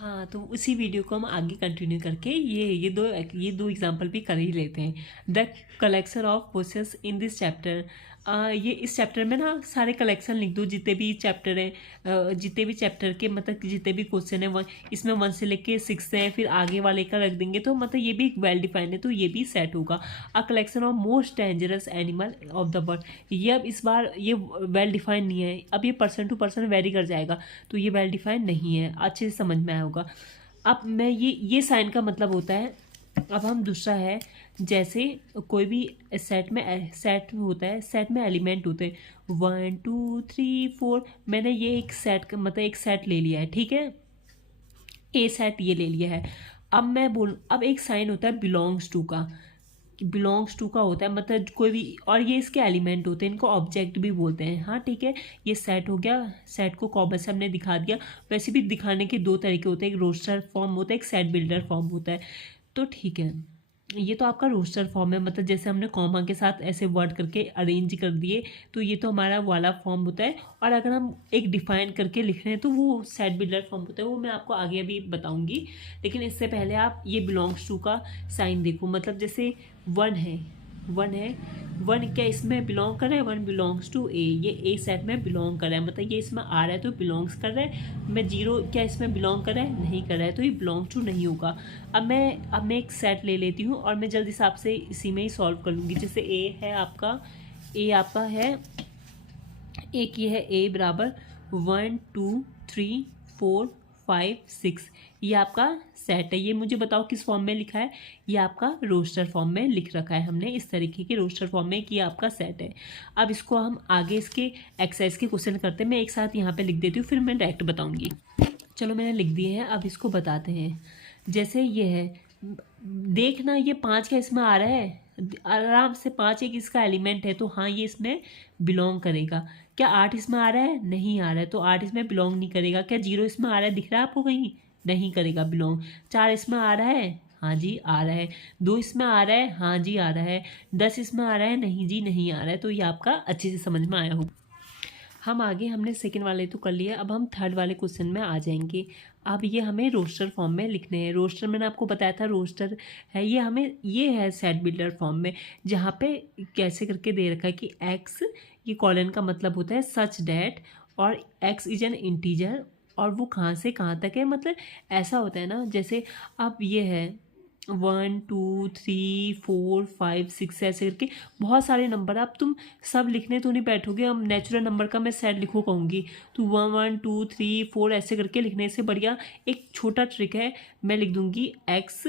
हाँ, तो उसी वीडियो को हम आगे कंटिन्यू करके ये दो एग्जांपल भी कर ही लेते हैं। The collection of questions in this chapter. ये इस चैप्टर में ना सारे कलेक्शन लिख दो, जितने भी चैप्टर हैं, जितने भी चैप्टर के मतलब जितने भी क्वेश्चन हैं, इसमें 1 से लेके 6 हैं, फिर आगे वाले का रख देंगे, तो मतलब ये भी वेल डिफाइंड है, तो ये भी सेट होगा। A collection of most dangerous animal of the world. ये अब इस बार ये वेल डिफाइंड नहीं है, अब ये पर्सन टू पर्सन वेरी कर जाएगा, तो ये वेल डिफाइंड नहीं है, अच्छे से समझ में आया होगा। अब मैं ये साइन का मतलब होता है। अब हम दूसरा है, जैसे कोई भी सेट होता है, सेट में एलिमेंट होते हैं 1 2 3 4। मैंने ये एक सेट का मतलब एक सेट ले लिया है, ठीक है, ए सेट ये ले लिया है। अब मैं बोल अब एक साइन होता है बिलोंग्स टू का। बिलोंग्स टू का होता है मतलब कोई भी, और ये इसके एलिमेंट होते हैं, इनको ऑब्जेक्ट भी बोलते हैं। हाँ ठीक है, ये सेट हो गया। सेट को कॉमन से हमने दिखा दिया। वैसे भी दिखाने के दो तरीके होते हैं, एक रोस्टर फॉर्म होता है, एक सेट बिल्डर फॉर्म होता है। तो ठीक है, ये तो आपका रोस्टर फॉर्म है, मतलब जैसे हमने कॉमा के साथ ऐसे वर्ड करके अरेंज कर दिए, तो ये तो हमारा वाला फॉर्म होता है। और अगर हम एक डिफाइन करके लिख रहे हैं तो वो सेट बिल्डर फॉर्म होता है, वो मैं आपको आगे अभी बताऊंगी। लेकिन इससे पहले आप ये बिलोंग्स टू का साइन देखो, मतलब जैसे 1 है, 1 क्या इसमें बिलोंग कर रहा है, 1 बिलोंग्स टू ए, ये ए सेट में बिलोंग कर रहा है, मतलब ये इसमें आ रहा है तो बिलोंग्स कर रहा है। मैं 0 क्या इसमें बिलोंग कर रहा है, नहीं कर रहा है, तो ये बिलोंग टू नहीं होगा। अब मैं एक सेट ले लेती हूँ और मैं जल्दी से आपसे इसी में ही सॉल्व कर लूँगी। जैसे ए आपका है, एक ये है ए बराबर 1 2 3 4 5 6, ये आपका सेट है। ये मुझे बताओ किस फॉर्म में लिखा है, ये आपका रोस्टर फॉर्म में लिख रखा है हमने, इस तरीके के रोस्टर फॉर्म में कि ये आपका सेट है। अब इसको हम आगे इसके एक्सरसाइज के क्वेश्चन करते हैं। मैं एक साथ यहाँ पे लिख देती हूँ, फिर मैं डायरेक्ट बताऊँगी। चलो मैंने लिख दिए हैं, अब इसको बताते हैं। जैसे ये है, देखना ये 5 का इसमें आ रहा है, आराम से 5 एक इसका एलिमेंट है, तो हाँ ये इसमें बिलोंग करेगा। क्या 8 इसमें आ रहा है, नहीं आ रहा है, तो 8 इसमें बिलोंग नहीं करेगा। क्या 0 इसमें आ रहा है, दिख रहा है आपको कहीं, नहीं करेगा बिलोंग। 4 इसमें आ रहा है, हाँ जी आ रहा है। 2 इसमें आ रहा है, हाँ जी आ रहा है। 10 इसमें आ रहा है, नहीं जी नहीं आ रहा है। तो ये आपका अच्छे से समझ में आया होगा। हम आगे हमने सेकंड वाले तो कर लिया, अब हम थर्ड वाले क्वेश्चन में आ जाएंगे। अब ये हमें रोस्टर फॉर्म में लिखने हैं। रोस्टर मैंने आपको बताया था, रोस्टर है ये, हमें ये है सेट बिल्डर फॉर्म में, जहाँ पे कैसे करके दे रखा है कि एक्स, ये कॉलन का मतलब होता है सच डैट, और एक्स इज एन इंटीजर, और वो कहाँ से कहाँ तक है, मतलब ऐसा होता है ना, जैसे अब ये है 1 2 3 4 5 6 ऐसे करके बहुत सारे नंबर। अब तुम सब लिखने तो नहीं बैठोगे, हम नेचुरल नंबर का मैं सेट लिखो कहूँगी, तो 1 1 2 3 4 ऐसे करके लिखने से बढ़िया एक छोटा ट्रिक है, मैं लिख दूँगी x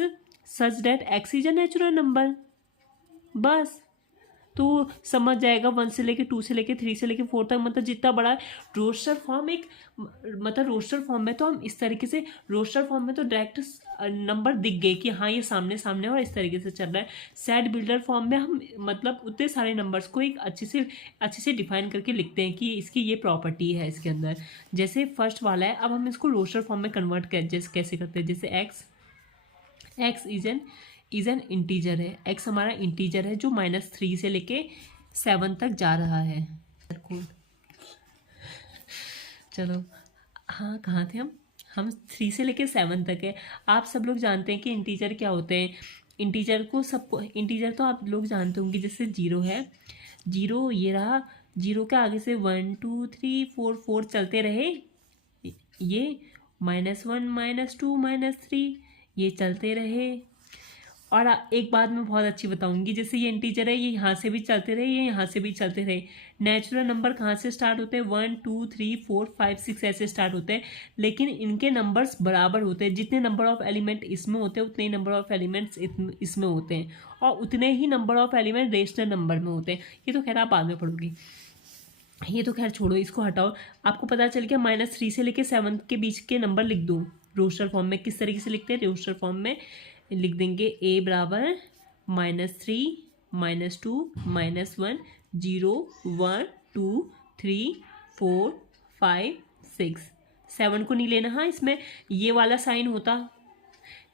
such that x is a natural number, बस। तो समझ जाएगा 1 से लेके 2 से लेके 3 से लेके 4 तक, मतलब जितना बड़ा रोस्टर फॉर्म एक, मतलब रोस्टर फॉर्म में तो हम इस तरीके से, रोस्टर फॉर्म में तो डायरेक्ट नंबर दिख गए कि हाँ ये सामने सामने और इस तरीके से चल रहा है। सेट बिल्डर फॉर्म में हम मतलब उतने सारे नंबर्स को एक अच्छे से डिफाइन करके लिखते हैं कि इसकी ये प्रॉपर्टी है इसके अंदर। जैसे फर्स्ट वाला है, अब हम इसको रोस्टर फॉर्म में कन्वर्ट कैसे करते हैं। जैसे एक्स इज एन इंटीजर है, एक्स हमारा इंटीजर है जो -3 से लेके 7 तक जा रहा है। चलो हाँ, कहाँ थे हम 3 से लेके 7 तक है। आप सब लोग जानते हैं कि इंटीजर क्या होते हैं। इंटीजर तो आप लोग जानते होंगे, जैसे 0 है, 0 ये रहा, 0 के आगे से 1 2 3 4 4 चलते रहे, ये -1 -2 -3 ये चलते रहे। और एक बात मैं बहुत अच्छी बताऊंगी, जैसे ये इंटीजर है, ये यहाँ से भी चलते रहे, ये यहाँ से भी चलते रहे। नेचुरल नंबर कहाँ से स्टार्ट होते हैं, 1 2 3 4 5 6 ऐसे स्टार्ट होते हैं, लेकिन इनके नंबर्स बराबर होते हैं। जितने नंबर ऑफ एलिमेंट इसमें होते हैं उतने ही नंबर ऑफ एलिमेंट्स इसमें होते हैं, और उतने ही number of element rational number में होते हैं। ये तो खैर आप बाद में पढ़ोगे, ये तो खैर छोड़ो, इसको हटाओ। आपको पता चल गया, -3 से लेके 7 के बीच के नंबर लिख दूँ रोस्टर फॉर्म में। किस तरीके से लिखते हैं, रोस्टर फॉर्म में लिख देंगे ए बराबर -3 -2 -1 0 1 2 3 4 5 6। 7 को नहीं लेना, हाँ इसमें ये वाला साइन होता,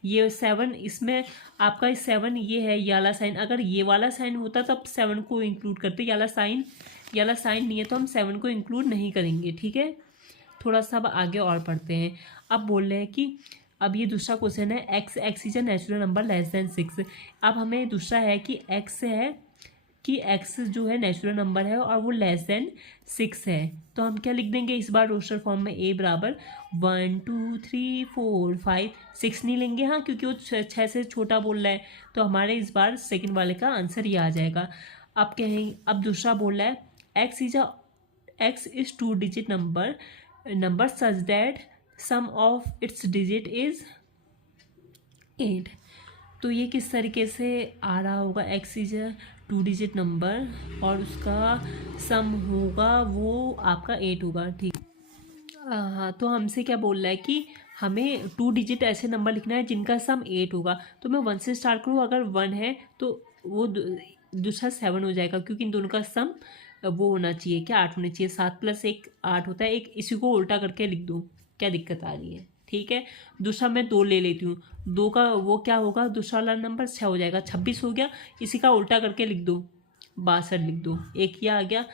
ये 7 इसमें आपका 7 ये है, ये वाला साइन, अगर ये वाला साइन होता तब 7 को इंक्लूड करते। ये वाला साइन नहीं है तो हम 7 को इंक्लूड नहीं करेंगे, ठीक है। थोड़ा सा अब आगे और पढ़ते हैं। अब बोल रहे हैं कि अब ये दूसरा क्वेश्चन है X is a natural number less than 6। अब हमें दूसरा है कि एक्स जो है नेचुरल नंबर है और वो लेस देन 6 है। तो हम क्या लिख देंगे इस बार रोस्टर फॉर्म में, ए बराबर 1 2 3 4 5 6 नहीं लेंगे, हाँ, क्योंकि वो 6 से छोटा बोल रहा है। तो हमारे इस बार सेकंड वाले का आंसर ये आ जाएगा। अब कहें, अब दूसरा बोल रहा है X is 2 digit number such that sum of its digit is 8। तो ये किस तरीके से आ रहा होगा, X is a 2 digit number और उसका सम होगा वो आपका 8 होगा, ठीक। हाँ, तो हमसे क्या बोल रहा है कि हमें 2 डिजिट ऐसे नंबर लिखना है जिनका सम 8 होगा। तो मैं 1 से स्टार्ट करूँ, अगर 1 है तो वो दूसरा 7 हो जाएगा, क्योंकि इन दोनों का सम वो होना चाहिए, क्या 8 होना चाहिए। 7 + 1 8 होता है। एक इसी को उल्टा करके लिख दूँ, क्या दिक्कत आ रही है, ठीक है। दूसरा मैं 2 ले लेती हूँ, 2 का वो क्या होगा, दूसरा वाला नंबर 6 हो जाएगा, 26 हो गया। इसी का उल्टा करके लिख दो, 62 लिख दो, एक ये आ गया।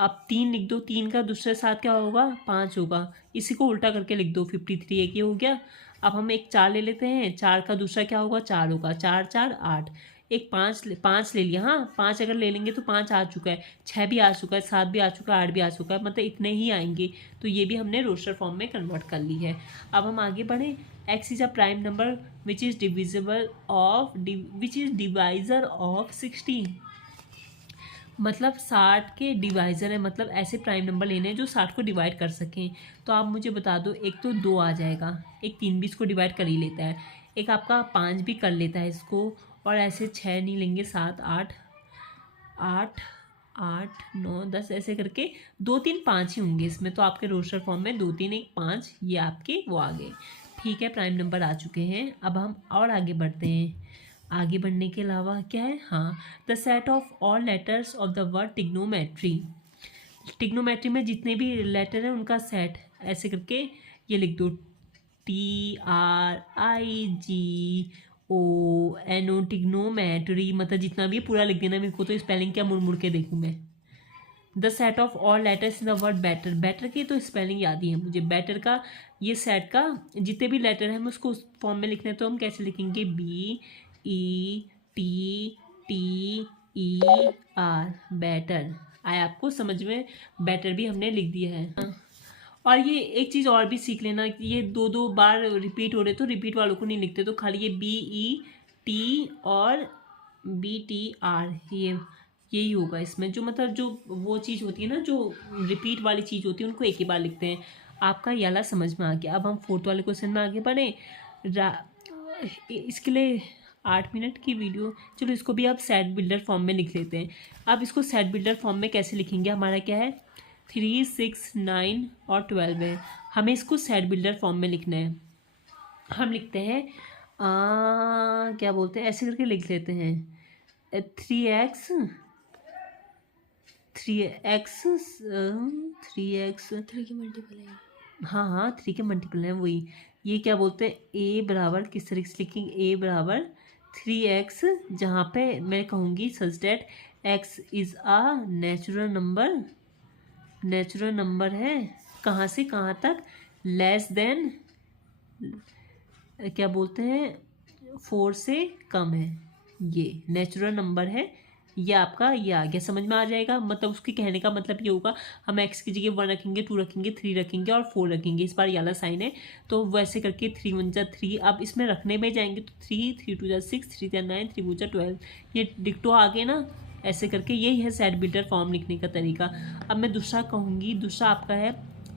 अब 3 लिख दो, 3 का दूसरे साथ क्या होगा, 5 होगा। इसी को उल्टा करके लिख दो, 53, एक ये हो गया। अब हम एक 4 ले लेते हैं, 4 का दूसरा क्या होगा, 4 होगा, 4 4 8। एक 5 ले लिया, हाँ, 5 अगर ले लेंगे तो 5 आ चुका है, 6 भी आ चुका है, 7 भी आ चुका है, 8 भी आ चुका है, मतलब इतने ही आएंगे। तो ये भी हमने रोस्टर फॉर्म में कन्वर्ट कर ली है। अब हम आगे बढ़ें। X is a prime number which is divisor of 16। मतलब 60 के डिवाइज़र है, मतलब ऐसे प्राइम नंबर लेने हैं जो 60 को डिवाइड कर सकें। तो आप मुझे बता दो, एक तो 2 आ जाएगा, एक 3 भी इसको डिवाइड कर ही लेता है, एक आपका 5 भी कर लेता है इसको, और ऐसे 6 नहीं लेंगे, 7 8 8 8 9 10 ऐसे करके 2 3 5 ही होंगे इसमें। तो आपके रोस्टर फॉर्म में 2 3 1 5 ये आपके वो आ गए, ठीक है, प्राइम नंबर आ चुके हैं। अब हम और आगे बढ़ते हैं। आगे बढ़ने के अलावा क्या है, हाँ, the set of all letters of the word trigonometry. Trigonometry में जितने भी लेटर हैं उनका सेट, ऐसे करके ये लिख दो, TRIGONO, टिग्नोमेट्री, मतलब जितना भी पूरा लिख देना। मेरे को तो स्पेलिंग क्या मुड़ मुड़ के देखूँ मैं। The set of all letters in the word batter, batter की तो स्पेलिंग याद ही है मुझे। बैटर का ये सेट का जितने भी लेटर हैं हम उसको उस फॉर्म में लिखना है, तो हम कैसे लिखेंगे, BETTER, बैटर। आया आपको समझ में, बैटर भी हमने लिख दिया है। और ये एक चीज़ और भी सीख लेना, ये 2 बार रिपीट हो रहे, तो रिपीट वालों को नहीं लिखते, तो खाली ये BET और BTR यही होगा इसमें। जो मतलब जो वो चीज़ होती है ना, जो रिपीट वाली चीज़ होती है, उनको एक ही बार लिखते हैं। आपका ये वाला समझ में आ गया। अब हम 4th वाले क्वेश्चन में आगे बढ़ें। इसके लिए 8 मिनट की वीडियो, चलो इसको भी आप सेट बिल्डर फॉर्म में लिख लेते हैं। अब इसको सेट बिल्डर फॉर्म में कैसे लिखेंगे, हमारा क्या है, 3 6 9 और 12 है। हमें इसको सेट बिल्डर फॉर्म में लिखना है। हम लिखते हैं क्या बोलते हैं, ऐसे करके लिख लेते हैं, 3x 3 के मल्टीपल है, हाँ 3 के मल्टीपल है वही। ये क्या बोलते हैं, ए बराबर किस तरीके से लिखेंगे, ए बराबर 3x, जहाँ पे मैं कहूँगी such that x is a natural number है, कहाँ से कहाँ तक, लेस देन क्या बोलते हैं 4 से कम है, ये नेचुरल नंबर है। ये आपका ये आ गया, समझ में आ जाएगा। मतलब उसके कहने का मतलब ये होगा, हम x की जगह 1 रखेंगे, 2 रखेंगे, 3 रखेंगे और 4 रखेंगे। इस बार ये वाला साइन है, तो वैसे करके 3 1 जा 3। अब इसमें रखने में जाएंगे तो 3 3 2 जा 6, 3 जा 9, 3 4 जा 12, ये डिक्टो आ गए ना। ऐसे करके यही है सेट बिल्डर फॉर्म लिखने का तरीका। अब मैं दूसरा कहूँगी, दूसरा आपका है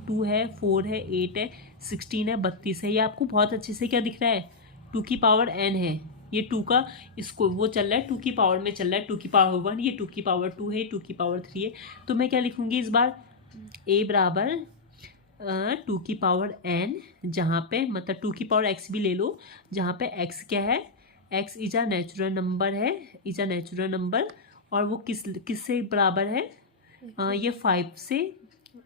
2 है, 4 है, 8 है, 16 है, 32 है। ये आपको बहुत अच्छे से क्या दिख रहा है, 2 की पावर n है। ये 2 का इसको वो चल रहा है, 2 की पावर में चल रहा है, 2 की पावर 1, ये 2 की पावर 2 है, 2 की पावर 3 है। तो मैं क्या लिखूँगी इस बार, a बराबर 2 की पावर n, जहाँ पे मतलब 2 की पावर x भी ले लो, जहाँ पे x क्या है, x is a natural number है, इज अ नेचुरल नंबर, और वो किससे बराबर है, ये 5 से,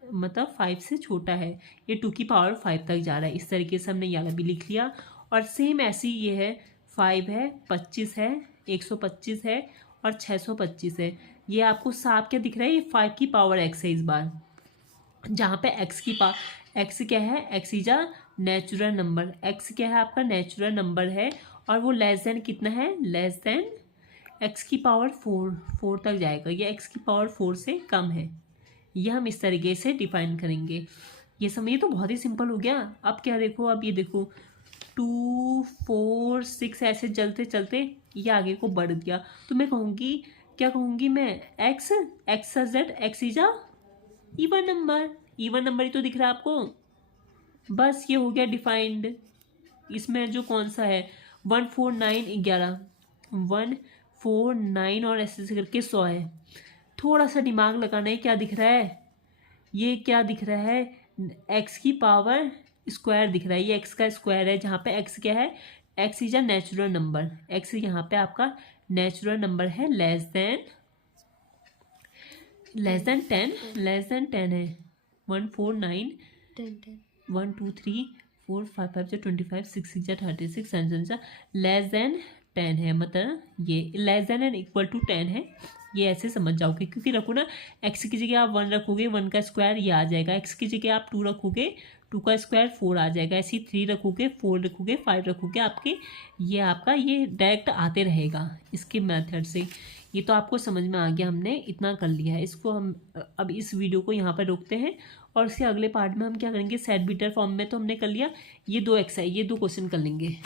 मतलब 5 से छोटा है। ये 2 की पावर 5 तक जा रहा है। इस तरीके से हमने यहाँ भी लिख लिया। और सेम ऐसी ये है, 5 है, 25 है, 125 है और 625 है। ये आपको साफ क्या दिख रहा है, ये 5 की पावर x है इस बार, जहाँ पे x क्या है, x is a natural number, x क्या है आपका नेचुरल नंबर है और वो लेस देन कितना है, लेस देन एक्स की पावर 4 तक जाएगा, ये एक्स की पावर 4 से कम है। ये हम इस तरीके से डिफाइन करेंगे। ये समझिए तो बहुत ही सिंपल हो गया। अब क्या देखो, अब ये देखो 2 4 6 ऐसे चलते चलते ये आगे को बढ़ गया, तो मैं कहूँगी क्या कहूँगी मैं, X X Z X is a even number, even number ही तो दिख रहा है आपको। बस ये हो गया डिफाइंड। इसमें जो कौन सा है 1 4 9 11, 1 4 9 और ऐसे ऐसे करके 100 है। थोड़ा सा दिमाग लगाना है, क्या दिख रहा है, ये क्या दिख रहा है, एक्स की पावर स्क्वायर दिख रहा है, ये एक्स का स्क्वायर है, जहाँ पे एक्स क्या है, X is a natural number, x यहाँ पे आपका नेचुरल नंबर है, लेस देन 10 है। 1 4 9 1 2 3 4 5 5 से 25 6 6 36 7 लेस देन 10 है, मतलब ये less than and equal to 10 है। ये ऐसे समझ जाओगे, क्योंकि रखो ना एक्स की जगह आप 1 रखोगे 1 का स्क्वायर ये आ जाएगा, एक्स की जगह आप 2 रखोगे 2 का स्क्वायर 4 आ जाएगा, ऐसे 3 रखोगे 4 रखोगे 5 रखोगे, आपके ये आपका ये डायरेक्ट आते रहेगा इसके मेथड से। ये तो आपको समझ में आ गया, हमने इतना कर लिया है। इसको हम अब इस वीडियो को यहाँ पर रोकते हैं और इसके अगले पार्ट में हम क्या करेंगे, सेट बीटर फॉर्म में तो हमने कर लिया, ये 2 एक्सरसाइज ये 2 क्वेश्चन कर लेंगे।